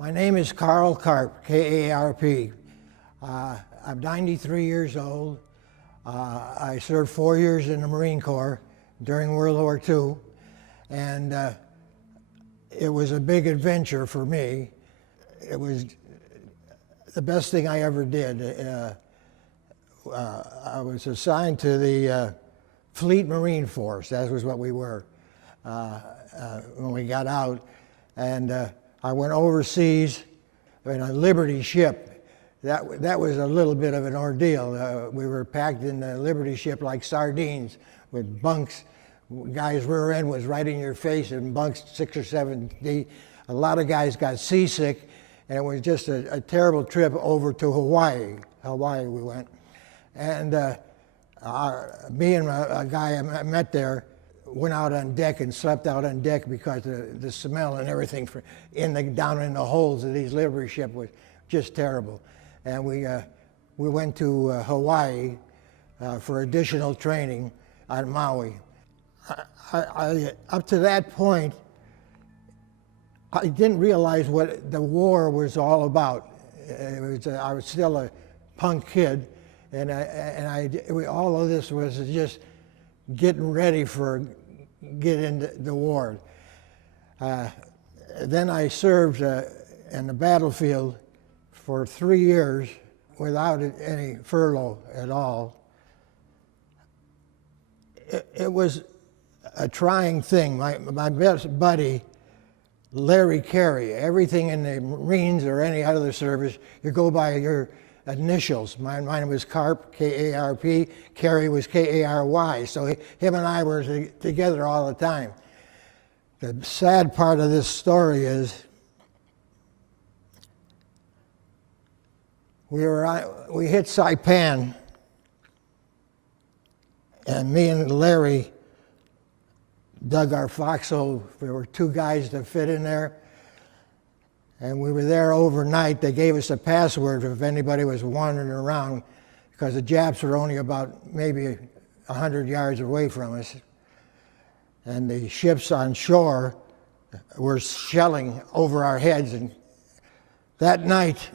My name is Carl Karp, K-A-R-P. I'm 93 years old. I served 4 years in the Marine Corps during World War II, and it was a big adventure for me. It was the best thing I ever did. I was assigned to the Fleet Marine Force. That was what we were when we got out. And I went overseas in a Liberty ship. That was a little bit of an ordeal. We were packed in the Liberty ship like sardines with bunks. Guy's rear end was right in your face in bunks 6 or 7 deep. A lot of guys got seasick, and it was just a terrible trip over to Hawaii. Hawaii we went. And me and a guy I met there went out on deck and slept out on deck because the smell and everything down in the holds of these Liberty ships was just terrible. And we went to Hawaii for additional training on Maui. Up to that point, I didn't realize what the war was all about. I was still a punk kid, and all of this was just getting ready for getting into the war. Then I served in the battlefield for 3 years without any furlough at all. It was a trying thing. My best buddy, Larry Carey, everything in the Marines or any other service, you go by your initials. Mine was Karp, K-A-R-P. Carey was K-A-R-Y. So him and I were together all the time. The sad part of this story is we hit Saipan, and me and Larry dug our foxhole. There were 2 guys that fit in there. And we were there overnight. They gave us a password if anybody was wandering around, because the Japs were only about maybe 100 yards away from us. And the ships on shore were shelling over our heads. And that night,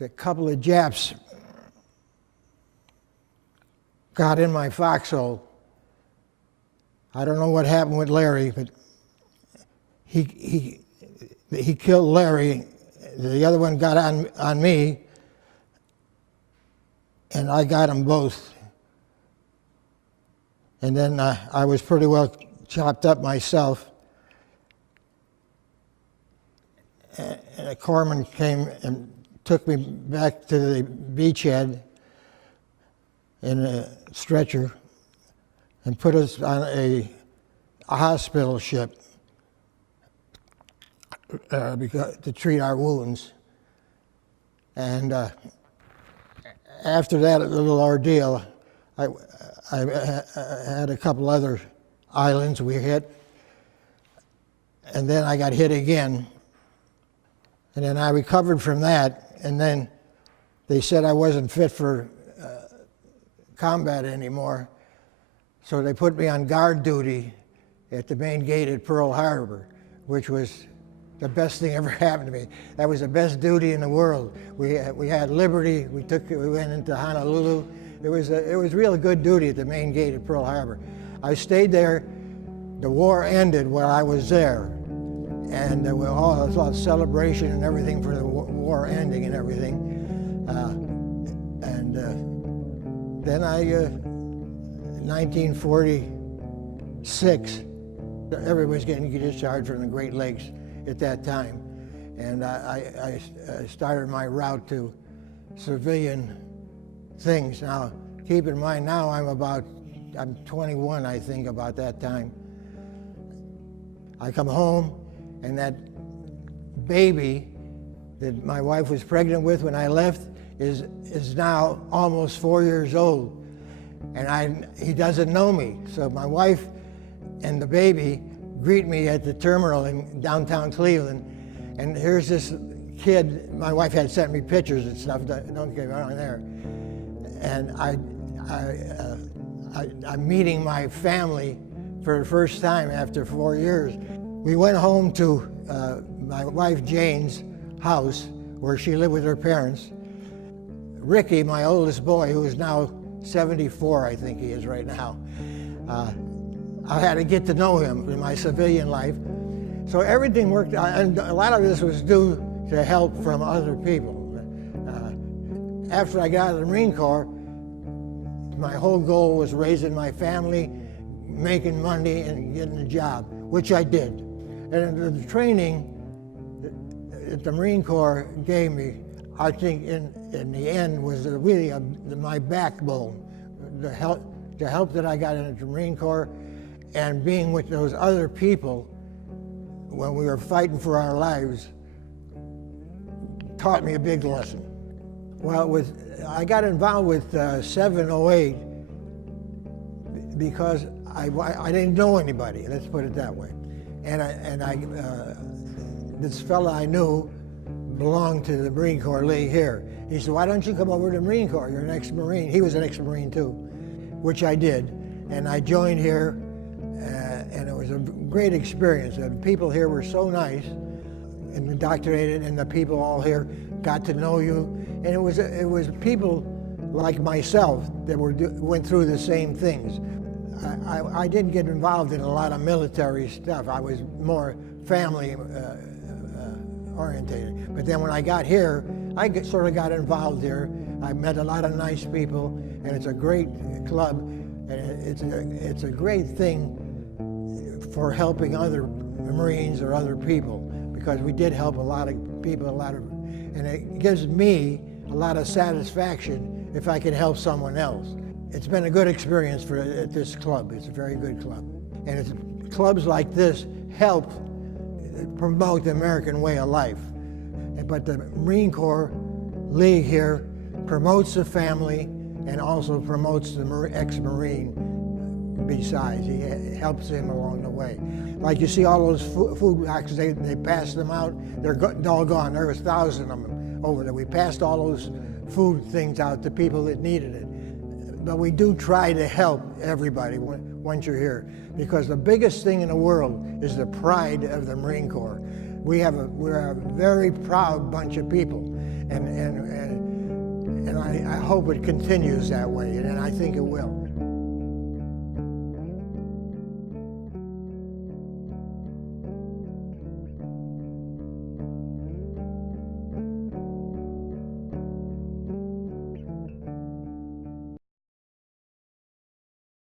a couple of Japs got in my foxhole. I don't know what happened with Larry, but he killed Larry. The other one got on me, and I got them both. And then I was pretty well chopped up myself. And a corpsman came and took me back to the beachhead in a stretcher and put us on a hospital ship to treat our wounds. And after that little ordeal, I had a couple other islands we hit, and then I got hit again. And then I recovered from that, and then they said I wasn't fit for combat anymore. So they put me on guard duty at the main gate at Pearl Harbor, which was the best thing ever happened to me. That was the best duty in the world. We had liberty. We went into Honolulu. It was really good duty at the main gate at Pearl Harbor. I stayed there. The war ended while I was there, and there was all celebration and everything for the war ending and everything. Then 1946, everybody was getting discharged from the Great Lakes at that time. And I started my route to civilian things. Now, keep in mind, now I'm 21, I think, about that time. I come home, and that baby that my wife was pregnant with when I left is now almost 4 years old. And he doesn't know me. So my wife and the baby greet me at the terminal in downtown Cleveland. And here's this kid. My wife had sent me pictures and stuff. Don't get me wrong there. And I'm meeting my family for the first time after 4 years. We went home to my wife Jane's house where she lived with her parents. Ricky, my oldest boy, who is now 74, I think he is right now, I had to get to know him in my civilian life. So everything worked out, and a lot of this was due to help from other people. After I got out of the Marine Corps, my whole goal was raising my family, making money, and getting a job, which I did. And the training that the Marine Corps gave me, I think in the end was really my backbone. The help that I got in the Marine Corps and being with those other people when we were fighting for our lives taught me a big lesson. Well, I got involved with 708 because I didn't know anybody, let's put it that way. This fella I knew belonged to the Marine Corps League here. He said, why don't you come over to the Marine Corps? You're an ex-Marine. He was an ex-Marine too, which I did. And I joined here, and it was a great experience. The people here were so nice and indoctrinated, and the people all here got to know you. And it was people like myself that went through the same things. I didn't get involved in a lot of military stuff. I was more family orientated. But then when I got here, I sort of got involved here. I met a lot of nice people, and it's a great club, and it's a great thing for helping other Marines or other people, because we did help a lot of people, and it gives me a lot of satisfaction if I can help someone else. It's been a good experience at this club. It's a very good club. And clubs like this help promote the American way of life. But the Marine Corps League here promotes the family and also promotes the ex-Marine besides. He helps him along the way. Like you see all those food boxes, they pass them out, they're all gone. There was 1,000 of them over there. We passed all those food things out to people that needed it. But we do try to help everybody once you're here, because the biggest thing in the world is the pride of the Marine Corps. We're a very proud bunch of people, and I hope it continues that way, and I think it will.